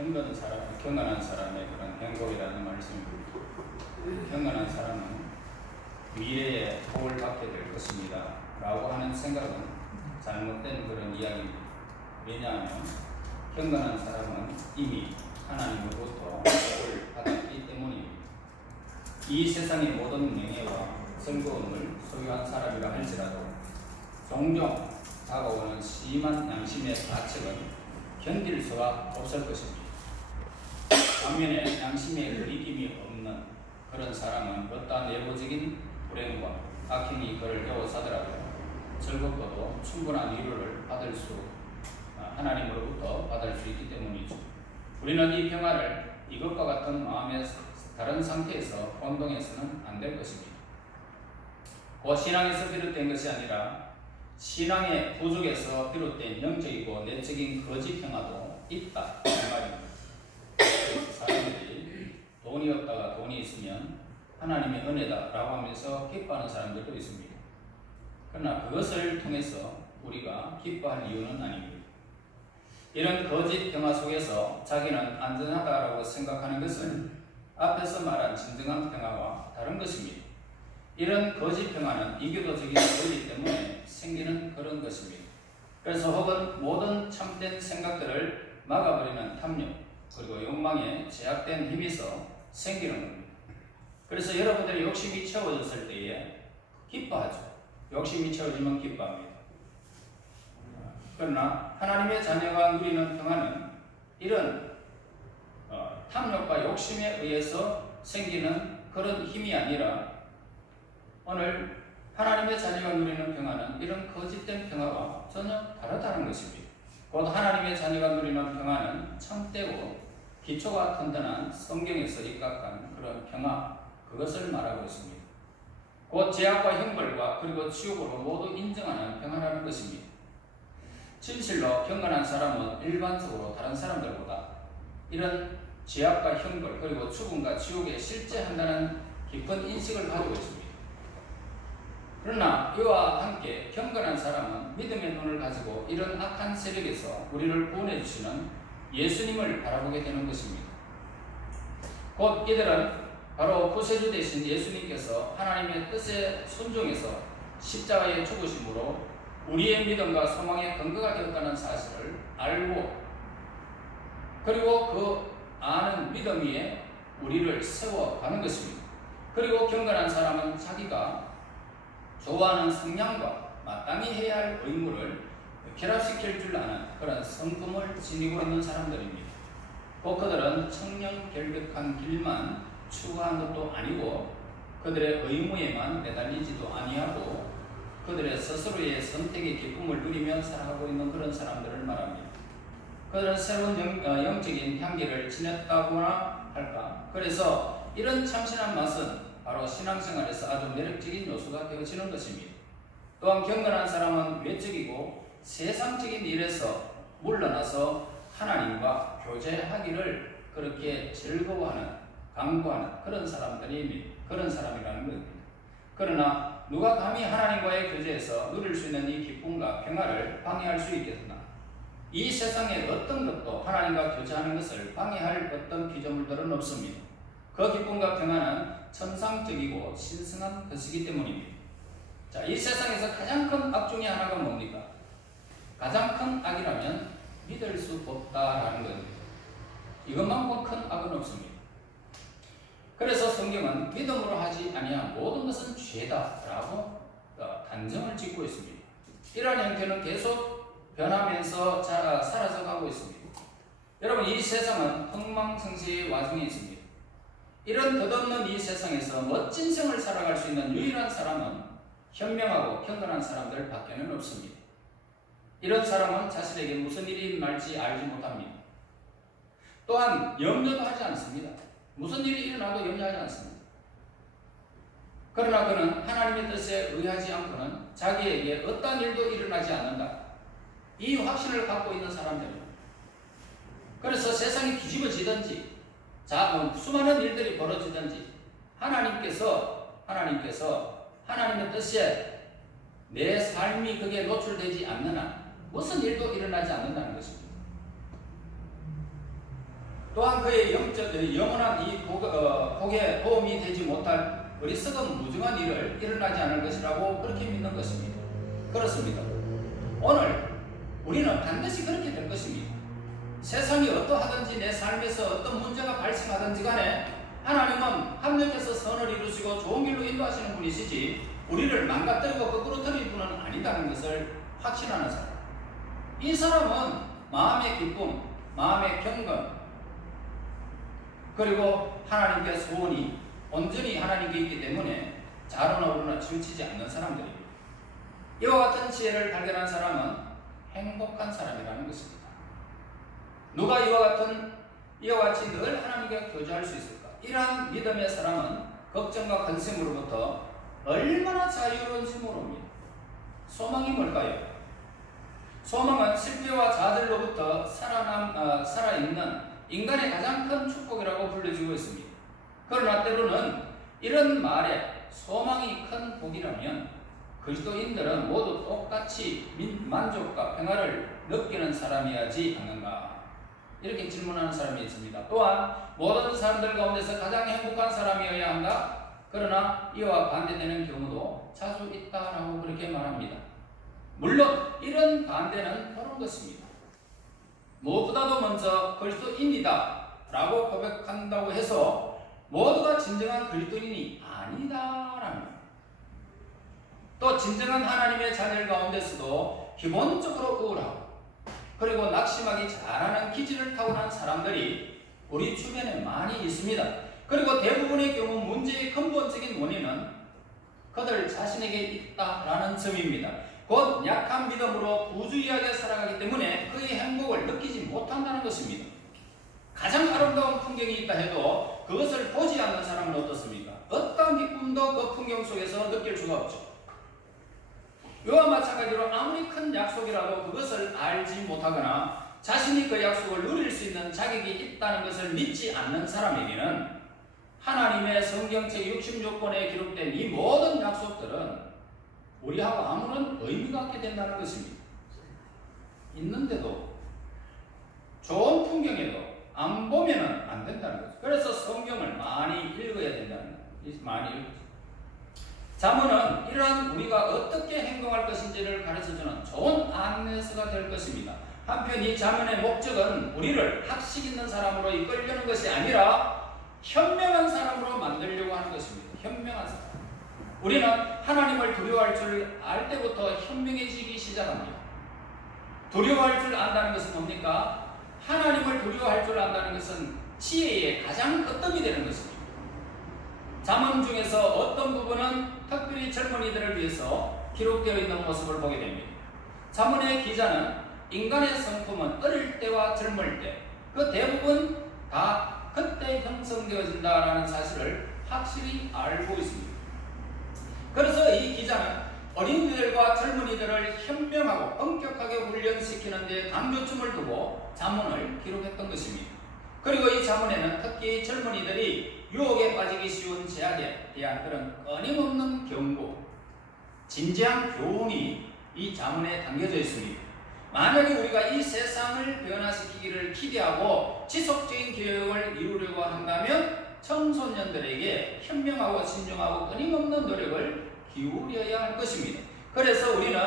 경건한 사람의 그런 행복이라는 말씀입니다. 경건한 사람은 미래에 복을 받게 될 것입니다 라고 하는 생각은 잘못된 그런 이야기입니다. 왜냐하면 경건한 사람은 이미 하나님으로부터 복을 받았기 때문입니다. 이 세상의 모든 명예와 즐거움을 소유한 사람이라 할지라도 종종 다가오는 심한 양심의 가책은 견딜 수가 없을 것입니다. 반면에 양심의 거리낌이 없는 그런 사람은 어떠한 내부적인 불행과 악행이 그를 에워싸더라도 즐겁고도 충분한 위로를 하나님으로부터 받을 수 있기 때문이죠. 우리는 이 평화를 이것과 같은 마음의 다른 상태에서 혼동해서는 안 될 것입니다. 곧 신앙에서 비롯된 것이 아니라 신앙의 부족에서 비롯된 영적이고 내적인 거짓 평화도 있다 이 말입니다. 사람들이 돈이 없다가 돈이 있으면 하나님의 은혜다라고 하면서 기뻐하는 사람들도 있습니다. 그러나 그것을 통해서 우리가 기뻐할 이유는 아닙니다. 이런 거짓 평화 속에서 자기는 안전하다라고 생각하는 것은 앞에서 말한 진정한 평화와 다른 것입니다. 이런 거짓 평화는 이교도적인 권리 때문에 생기는 그런 것입니다. 그래서 혹은 모든 참된 생각들을 막아버리는 탐욕 그리고 욕망에 제약된 힘에서 생기는 겁니다. 그래서 여러분들이 욕심이 채워졌을 때에 기뻐하죠. 욕심이 채워지면 기뻐합니다. 그러나 하나님의 자녀가 누리는 평화는 이런 탐욕과 욕심에 의해서 생기는 그런 힘이 아니라 오늘 하나님의 자녀가 누리는 평화는 이런 거짓된 평화와 전혀 다르다는 것입니다. 곧 하나님의 자녀가 누리는 평화는 참되고 기초가 튼튼한 성경에서 입각한 그런 평화, 그것을 말하고 있습니다. 곧 죄악과 형벌과 그리고 지옥으로 모두 인정하는 평화라는 것입니다. 진실로 경건한 사람은 일반적으로 다른 사람들보다 이런 죄악과 형벌 그리고 죽음과 지옥에 실제한다는 깊은 인식을 가지고 있습니다. 그러나 이와 함께 경건한 사람은 믿음의 눈을 가지고 이런 악한 세력에서 우리를 구원해 주시는 예수님을 바라보게 되는 것입니다. 곧 이들은 바로 구세주 되신 예수님께서 하나님의 뜻에 순종해서 십자가에 죽으심으로 우리의 믿음과 소망의 근거가 되었다는 사실을 알고 그리고 그 아는 믿음 위에 우리를 세워가는 것입니다. 그리고 경건한 사람은 자기가 좋아하는 성향과 마땅히 해야 할 의무를 결합시킬 줄 아는 그런 성품을 지니고 있는 사람들입니다. 곧 그들은 청렴결백한 길만 추구하는 것도 아니고 그들의 의무에만 매달리지도 아니하고 그들의 스스로의 선택의 기쁨을 누리며 살아가고 있는 그런 사람들을 말합니다. 그들은 새로운 영적인 향기를 지녔다고나 할까? 그래서 이런 참신한 맛은 바로 신앙생활에서 아주 매력적인 요소가 되어지는 것입니다. 또한 경건한 사람은 외적이고 세상적인 일에서 물러나서 하나님과 교제하기를 그렇게 즐거워하는, 강구하는 그런 사람이라는 것입니다. 그러나 누가 감히 하나님과의 교제에서 누릴 수 있는 이 기쁨과 평화를 방해할 수 있겠나? 이 세상의 어떤 것도 하나님과 교제하는 것을 방해할 어떤 피조물들은 없습니다. 그 기쁨과 평화는 천상적이고 신성한 것이기 때문입니다. 자, 이 세상에서 가장 큰 악 중에 하나가 뭡니까? 가장 큰 악이라면 믿을 수 없다라는 겁니다. 이것만큼 큰 악은 없습니다. 그래서 성경은 믿음으로 하지 아니한 모든 것은 죄다라고 단정을 짓고 있습니다. 이러한 형태는 계속 변하면서 사라져가고 있습니다. 여러분, 이 세상은 흥망성쇠의 와중에 있습니다. 이런 덧없는 이 세상에서 멋진 생을 살아갈 수 있는 유일한 사람은 현명하고 경건한 사람들 밖에는 없습니다. 이런 사람은 자신에게 무슨 일이 일어날지 알지 못합니다. 또한 염려도 하지 않습니다. 무슨 일이 일어나도 염려하지 않습니다. 그러나 그는 하나님의 뜻에 의하지 않고는 자기에게 어떠한 일도 일어나지 않는다. 이 확신을 갖고 있는 사람들입니다. 그래서 세상이 뒤집어지든지 수많은 일들이 벌어지든지 하나님께서 하나님의 뜻에 내 삶이 그게 노출되지 않는 한 무슨 일도 일어나지 않는다는 것입니다. 또한 그의 영원한 이 복에 도움이 되지 못할 어리석은 무정한 일을 일어나지 않을 것이라고 그렇게 믿는 것입니다. 그렇습니다. 오늘 우리는 반드시 그렇게 될 것입니다. 세상이 어떠하든지 내 삶에서 어떤 문제가 발생하든지 간에 하나님은 합력해서 선을 이루시고 좋은 길로 인도하시는 분이시지 우리를 망가뜨리고 거꾸로 들일 분은 아니다는 것을 확신하는 사람. 이 사람은 마음의 기쁨, 마음의 경건, 그리고 하나님께 소원이 온전히 하나님께 있기 때문에 자로나 우로나 치우치지 않는 사람들입니다. 이와 같은 지혜를 발견한 사람은 행복한 사람이라는 것입니다. 누가 이와 같이 늘 하나님께 교제할 수 있을까? 이러한 믿음의 사람은 걱정과 근심으로부터 얼마나 자유로운지 모릅니다. 소망이 뭘까요? 소망은 실패와 좌절로부터 살아있는 인간의 가장 큰 축복이라고 불려지고 있습니다. 그러나 때로는 이런 말에 소망이 큰 복이라면 그리스도인들은 모두 똑같이 만족과 평화를 느끼는 사람이야지 않는가? 이렇게 질문하는 사람이 있습니다. 또한 모든 사람들 가운데서 가장 행복한 사람이어야 한다? 그러나 이와 반대되는 경우도 자주 있다라고 그렇게 말합니다. 물론 이런 반대는 옳은 것입니다. 무엇보다도 먼저 그리스도인이다 라고 고백한다고 해서 모두가 진정한 그리스도인이 아니다라는 것. 또 진정한 하나님의 자녀 가운데서도 기본적으로 우울하고 그리고 낙심하기 잘하는 기질을 타고난 사람들이 우리 주변에 많이 있습니다. 그리고 대부분의 경우 문제의 근본적인 원인은 그들 자신에게 있다라는 점입니다. 곧 약한 믿음으로 부주의하게 살아가기 때문에 그의 행복을 느끼지 못한다는 것입니다. 가장 아름다운 풍경이 있다 해도 그것을 보지 않는 사람은 어떻습니까? 어떠한 기쁨도 그 풍경 속에서 느낄 수가 없죠. 이와 마찬가지로 아무리 큰 약속이라도 그것을 알지 못하거나 자신이 그 약속을 누릴 수 있는 자격이 있다는 것을 믿지 않는 사람에게는 하나님의 성경책 66권에 기록된 이 모든 약속들은 우리하고 아무런 의미가 없게 된다는 것입니다. 있는데도 좋은 풍경에도 안 보면은 안 된다는 거죠. 그래서 성경을 많이 읽어야 된다는 거죠. 많이 읽어요. 잠언은 이러한 우리가 어떻게 행동할 것인지를 가르쳐주는 좋은 안내서가 될 것입니다. 한편 이 잠언의 목적은 우리를 학식 있는 사람으로 이끌려는 것이 아니라 현명한 사람으로 만들려고 하는 것입니다. 현명한 사람. 우리는 하나님을 두려워할 줄 알 때부터 현명해지기 시작합니다. 두려워할 줄 안다는 것은 뭡니까? 하나님을 두려워할 줄 안다는 것은 지혜의 가장 끝점이 되는 것입니다. 잠언 중에서 어떤 부분은 특별히 젊은이들을 위해서 기록되어 있는 모습을 보게 됩니다. 잠언의 기자는 인간의 성품은 어릴 때와 젊을 때 그 대부분 다 그때 형성되어진다라는 사실을 확실히 알고 있습니다. 그래서 이 기자는 어린이들과 젊은이들을 현명하고 엄격하게 훈련시키는 데 강조점을 두고 잠언을 기록했던 것입니다. 그리고 이 잠언에는 특히 젊은이들이 유혹에 빠지기 쉬운 제약에 대한 그런 끊임없는 경고, 진지한 교훈이 이 잠언에 담겨져 있습니다. 만약에 우리가 이 세상을 변화시키기를 기대하고 지속적인 교육을 이루려고 한다면 청소년들에게 현명하고 신중하고 끊임없는 노력을 기울여야 할 것입니다. 그래서 우리는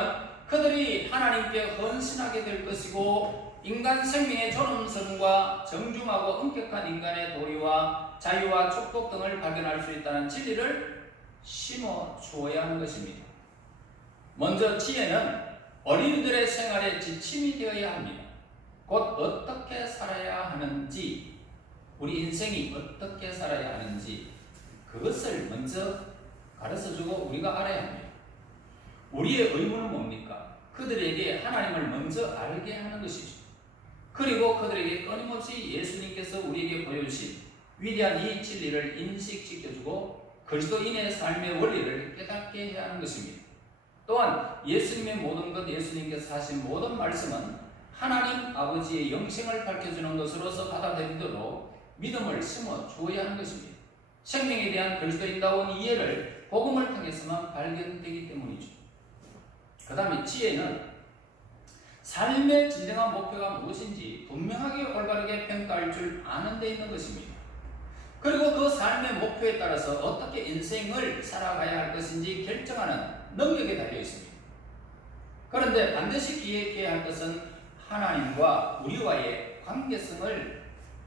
그들이 하나님께 헌신하게 될 것이고 인간 생명의 존엄성과 정중하고 엄격한 인간의 도리와 자유와 축복 등을 발견할 수 있다는 진리를 심어 주어야 하는 것입니다. 먼저 지혜는 어린이들의 생활의 지침이 되어야 합니다. 곧 어떻게 살아야 하는지, 우리 인생이 어떻게 살아야 하는지 그것을 먼저 가르쳐주고 우리가 알아야 합니다. 우리의 의무는 뭡니까? 그들에게 하나님을 먼저 알게 하는 것이죠. 그리고 그들에게 끊임없이 예수님께서 우리에게 보여주신 위대한 이 진리를 인식시켜주고 그리스도인의 삶의 원리를 깨닫게 해야 하는 것입니다. 또한 예수님의 모든 것, 예수님께서 하신 모든 말씀은 하나님 아버지의 영생을 밝혀주는 것으로서 받아들이도록 믿음을 심어 주어야 하는 것입니다. 생명에 대한 그리스도인다운 이해를 복음을 통해서만 발견되기 때문이죠. 그 다음에 지혜는 삶의 진정한 목표가 무엇인지 분명하게 올바르게 평가할 줄 아는 데 있는 것입니다. 그리고 그 삶의 목표에 따라서 어떻게 인생을 살아가야 할 것인지 결정하는 능력에 달려 있습니다. 그런데 반드시 기억해야 할 것은 하나님과 우리와의 관계성을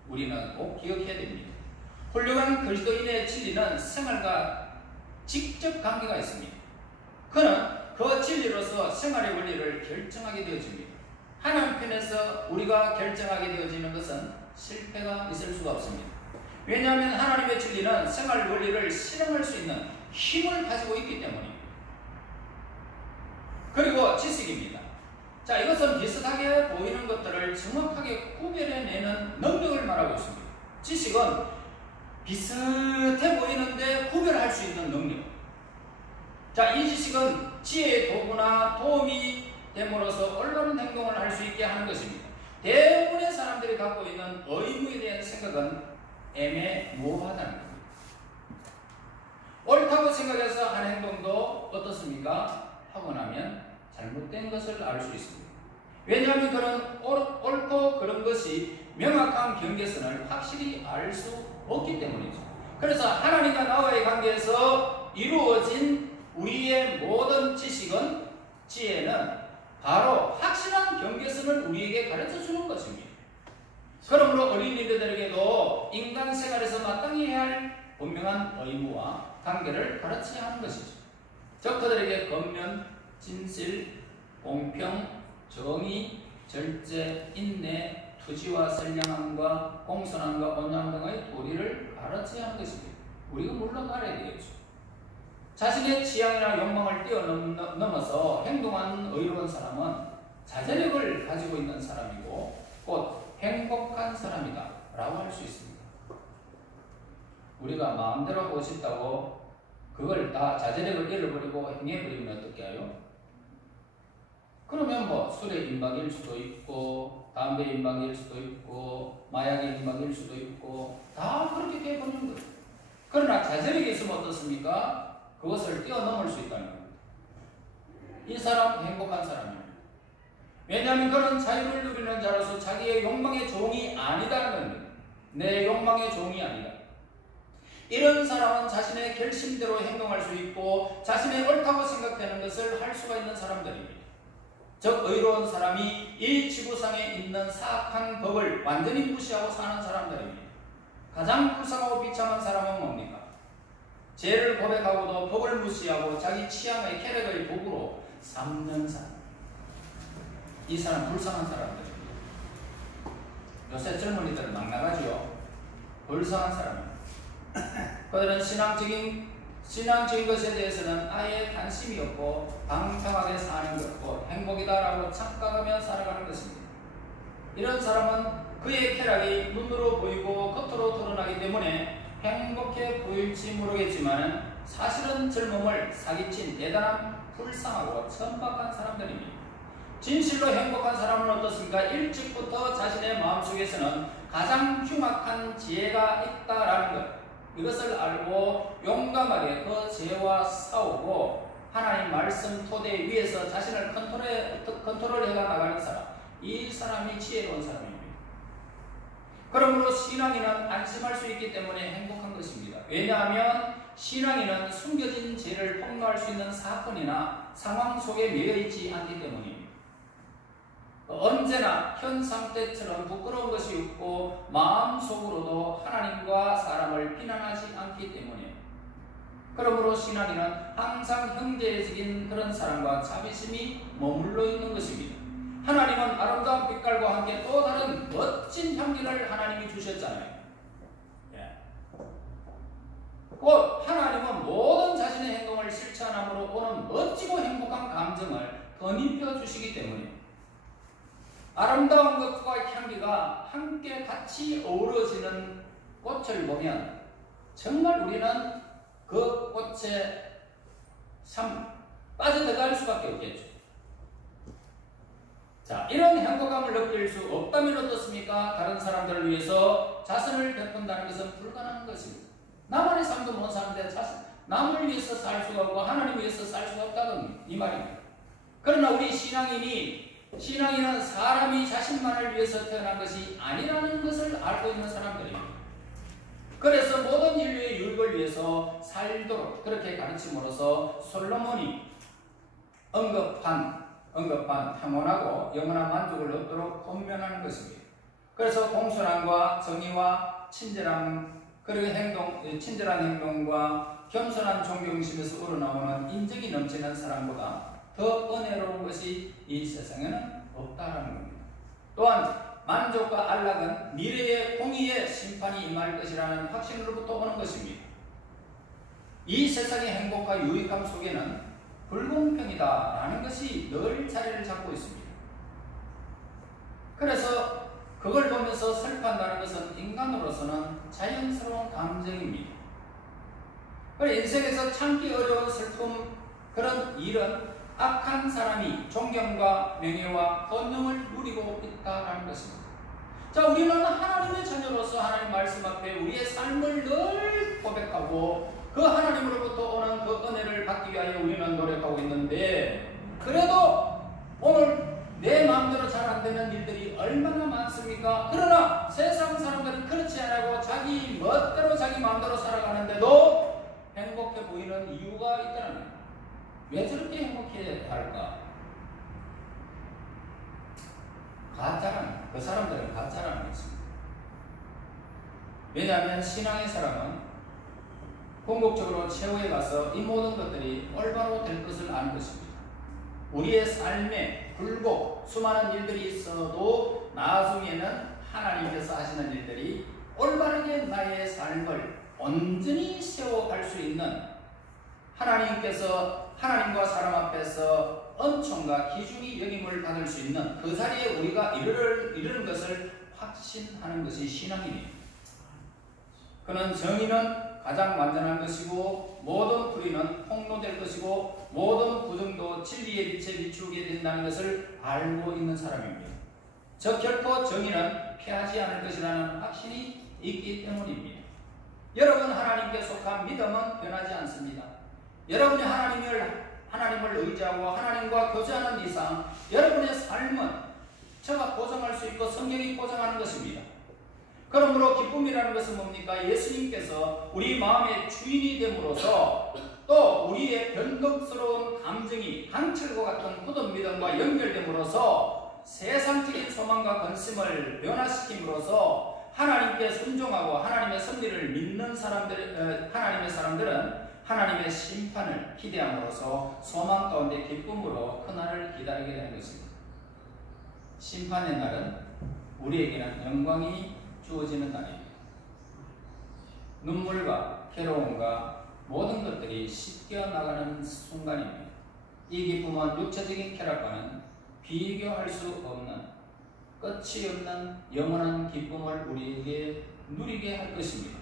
우리는 꼭 기억해야 됩니다. 훌륭한 그리스도인의 진리는 생활과 직접 관계가 있습니다. 그는 그 진리로서 생활의 원리를 결정하게 되어집니다. 하나님 편에서 우리가 결정하게 되어지는 것은 실패가 있을 수가 없습니다. 왜냐하면 하나님의 진리는 생활 원리를 실행할 수 있는 힘을 가지고 있기 때문입니다. 그리고 지식입니다. 자, 이것은 비슷하게 보이는 것들을 정확하게 구별해내는 능력을 말하고 있습니다. 지식은 비슷해 보이는데 구별할 수 있는 능력. 자, 이 지식은 지혜의 도구나 도움이 됨으로써 올바른 행동을 할 수 있게 하는 것입니다. 대부분의 사람들이 갖고 있는 의무에 대한 생각은 애매모호하다는 겁니다. 옳다고 생각해서 한 행동도 어떻습니까? 하고 나면 잘못된 것을 알 수 있습니다. 왜냐하면 그런 옳고 그런 것이 명확한 경계선을 확실히 알 수 없기 때문이죠. 그래서 하나님과 나와의 관계에서 이루어진 우리의 모든 지식은, 지혜는 바로 확실한 경계선을 우리에게 가르쳐 주는 것입니다. 그러므로 어린이들에게도 인간 생활에서 마땅히 해야 할 분명한 의무와 관계를 가르쳐야 하는 것이죠. 즉 그들에게 권면, 진실, 공평, 정의, 절제, 인내, 투지와 선량함과 공손함과 온유함 등의 도리를 가르쳐야 하는 것입니다. 우리가 물론 알아야 되겠죠. 자신의 취향이나 욕망을 뛰어넘어서 행동하는 의로운 사람은 자제력을 가지고 있는 사람이고 곧 행복한 사람이다 라고 할 수 있습니다. 우리가 마음대로 하고 싶다고 그걸 다 자제력을 잃어버리고 행해버리면 어떻게 해요? 그러면 뭐 술에 임박일 수도 있고 담배 임박일 수도 있고 마약에 임박일 수도 있고 다 그렇게 돼버리는 거예요. 그러나 자제력이 있으면 어떻습니까? 그것을 뛰어넘을 수 있다는 겁니다. 이 사람 행복한 사람입니다. 왜냐하면 그는 자유를 누리는 자로서 자기의 욕망의 종이 아니다는 겁니다. 내 욕망의 종이 아니다. 이런 사람은 자신의 결심대로 행동할 수 있고 자신의 옳다고 생각되는 것을 할 수가 있는 사람들입니다. 즉 의로운 사람이 이 지구상에 있는 사악한 법을 완전히 무시하고 사는 사람들입니다. 가장 불쌍하고 비참한 사람은 뭡니까? 죄를 고백하고도 법을 무시하고 자기 취향의 캐릭의 도구로 삼는 사람. 이 사람 불쌍한 사람들입니다. 요새 젊은이들은 막 나가지요. 불쌍한 사람입니다. 그들은 신앙적인 것에 대해서는 아예 관심이 없고 방탕하게 사는 것, 행복이다라고 착각하며 살아가는 것입니다. 이런 사람은 그의 쾌락이 눈으로 보이고 겉으로 드러나기 때문에 행복해 보일지 모르겠지만 사실은 젊음을 사기친 대단한 불쌍하고 천박한 사람들입니다. 진실로 행복한 사람은 어떻습니까? 일찍부터 자신의 마음속에서는 가장 흉악한 지혜가 있다라는 것, 이것을 알고 용감하게 그 죄와 싸우고 하나님 말씀 토대 위에서 자신을 컨트롤해가 나가는 사람, 이 사람이 지혜로운 사람입니다. 그러므로 신앙인은 안심할 수 있기 때문에 행복한 것입니다. 왜냐하면 신앙인은 숨겨진 죄를 폭로할 수 있는 사건이나 상황 속에 매여있지 않기 때문입니다. 언제나 현 상태처럼 부끄러운 것이 없고 마음속으로도 하나님과 사람을 비난하지 않기 때문에, 그러므로 신앙인은 항상 형제적인 그런 사랑과 자비심이 머물러 있는 것입니다. 하나님은 아름다운 빛깔과 함께 또 다른 멋진 향기를 하나님이 주셨잖아요. 곧 하나님은 모든 자신의 행동을 실천함으로 오는 멋지고 행복한 감정을 덧입혀 주시기 때문에 아름다운 것과 향기가 함께 같이 어우러지는 꽃을 보면 정말 우리는 그 꽃에 참 빠져들어갈 수밖에 없겠죠. 자, 이런 행복감을 느낄 수 없다면 어떻습니까? 다른 사람들을 위해서 자선을 베푼다는 것은 불가능한 것입니다. 나만의 삶도 못 사는데 남을 위해서 살 수가 없고 하나님 위해서 살 수가 없다는 이 말입니다. 그러나 우리 신앙인이 신앙인은 사람이 자신만을 위해서 태어난 것이 아니라는 것을 알고 있는 사람들입니다. 그래서 모든 인류의 유익을 위해서 살도록 그렇게 가르침으로써 솔로몬이 언급한 평온하고 영원한 만족을 얻도록 권면하는 것입니다. 그래서 공손함과 정의와 친절한 행동과 겸손한 존경심에서 우러나오는 인정이 넘치는 사람보다 더 은혜로운 것이 이 세상에는 없다라는 겁니다. 또한 만족과 안락은 미래의 공의의 심판이 임할 것이라는 확신으로부터 오는 것입니다. 이 세상의 행복과 유익함 속에는 불공평이다라는 것이 늘 자리를 잡고 있습니다. 그래서 그걸 보면서 슬퍼한다는 것은 인간으로서는 자연스러운 감정입니다. 그래서 인생에서 참기 어려운 슬픔, 그런 일은 악한 사람이 존경과 명예와 번영을 누리고 있다는 것입니다. 자, 우리는 하나님의 자녀로서 하나님 말씀 앞에 우리의 삶을 늘 고백하고 그 하나님으로부터 오는 그 은혜를 받기 위하여 우리는 노력하고 있는데, 그래도 오늘 내 마음대로 잘 안 되는 일들이 얼마나 많습니까? 그러나 세상 사람들은 그렇지 않고 자기 멋대로 자기 마음대로 살아가는데도 행복해 보이는 이유가 있다는 거예요. 왜 저렇게 행복해야 할까? 그 사람들은 가짜라는 것입니다. 왜냐하면 신앙의 사람은 궁극적으로 최후에 가서 이 모든 것들이 올바로 될 것을 아는 것입니다. 우리의 삶에 굴곡, 수많은 일들이 있어도 나중에는 하나님께서 하시는 일들이 올바르게 나의 삶을 온전히 세워갈 수 있는, 하나님과 사람 앞에서 은총과 기중이 여김을 받을 수 있는 그 자리에 우리가 이르는 것을 확신하는 것이 신앙입니다. 그는 정의는 가장 완전한 것이고 모든 불의는 폭로될 것이고 모든 부정도 진리의 빛에 비추게 된다는 것을 알고 있는 사람입니다. 즉 결코 정의는 패하지 않을 것이라는 확신이 있기 때문입니다. 여러분, 하나님께 속한 믿음은 변하지 않습니다. 여러분이 하나님을 의지하고 하나님과 교제하는 이상 여러분의 삶은 제가 보장할 수 있고 성경이 보장하는 것입니다. 그러므로 기쁨이라는 것은 뭡니까? 예수님께서 우리 마음의 주인이 됨으로써 또 우리의 변덕스러운 감정이 강철과 같은 굳은 믿음과 연결됨으로써 세상적인 소망과 관심을 변화시킴으로써 하나님께 순종하고 하나님의 섭리를 믿는 하나님의 사람들은 하나님의 심판을 기대함으로써 소망 가운데 기쁨으로 그날을 기다리게 되는 것입니다. 심판의 날은 우리에게는 영광이 주어지는 날입니다. 눈물과 괴로움과 모든 것들이 씻겨나가는 순간입니다. 이 기쁨은 육체적인 쾌락과는 비교할 수 없는 끝이 없는 영원한 기쁨을 우리에게 누리게 할 것입니다.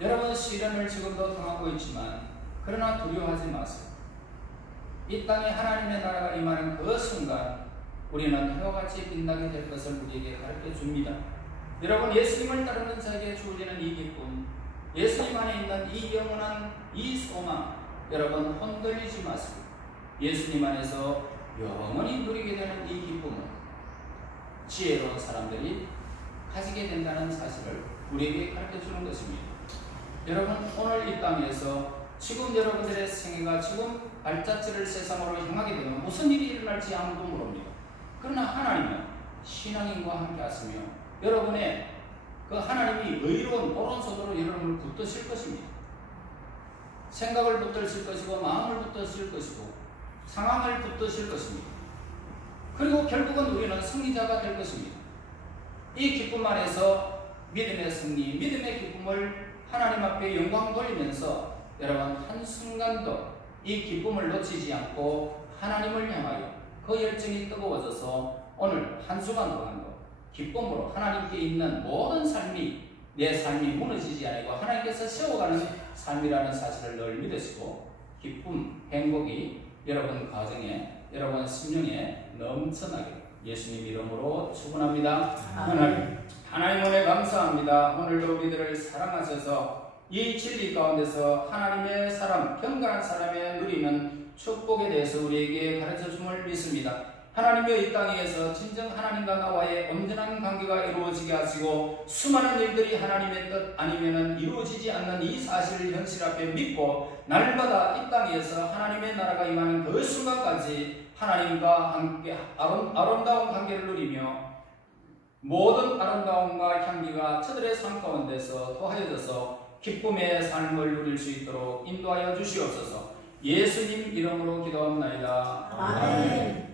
여러분, 시련을 지금도 당하고 있지만 그러나 두려워하지 마세요. 이 땅에 하나님의 나라가 임하는 그 순간 우리는 해와 같이 빛나게 될 것을 우리에게 가르쳐 줍니다. 여러분, 예수님을 따르는 자에게 주어지는 이 기쁨, 예수님 안에 있는 이 영원한 이 소망, 여러분 흔들리지 마시고 예수님 안에서 영원히 누리게 되는 이 기쁨은 지혜로운 사람들이 가지게 된다는 사실을 우리에게 가르쳐 주는 것입니다. 여러분, 오늘 이 땅에서 지금 여러분들의 생애가 지금 발자취를 세상으로 향하게 되면 무슨 일이 일어날지 아무도 모릅니다. 그러나 하나님은 신앙인과 함께 하시며 여러분의 그 하나님이 의로운 오른손으로 여러분을 붙드실 것입니다. 생각을 붙드실 것이고 마음을 붙드실 것이고 상황을 붙드실 것입니다. 그리고 결국은 우리는 승리자가 될 것입니다. 이 기쁨 안에서 믿음의 승리, 믿음의 기쁨을 하나님 앞에 영광 돌리면서 여러분 한순간도 이 기쁨을 놓치지 않고 하나님을 향하여 그 열정이 뜨거워져서 오늘 한순간 동안도 기쁨으로 하나님께 있는 모든 삶이 내 삶이 무너지지 않고 하나님께서 세워가는 삶이라는 사실을 늘 믿으시고 기쁨, 행복이 여러분 가정에, 여러분 심령에 넘쳐나게 예수님 이름으로 축원합니다. 하나님 오늘 감사합니다. 오늘도 우리들을 사랑하셔서 이 진리 가운데서 하나님의 사람, 경건한 사람의 누리는 축복에 대해서 우리에게 가르쳐 줌을 믿습니다. 하나님의 이 땅에서 진정 하나님과 나와의 온전한 관계가 이루어지게 하시고 수많은 일들이 하나님의 뜻 아니면은 이루어지지 않는 이 사실을 현실 앞에 믿고 날마다 이 땅에서 하나님의 나라가 임하는 그 순간까지 하나님과 함께 아름다운 관계를 누리며 모든 아름다움과 향기가 저들의 삶 가운데서 더하여져서 기쁨의 삶을 누릴 수 있도록 인도하여 주시옵소서. 예수님 이름으로 기도합나이다. 아멘.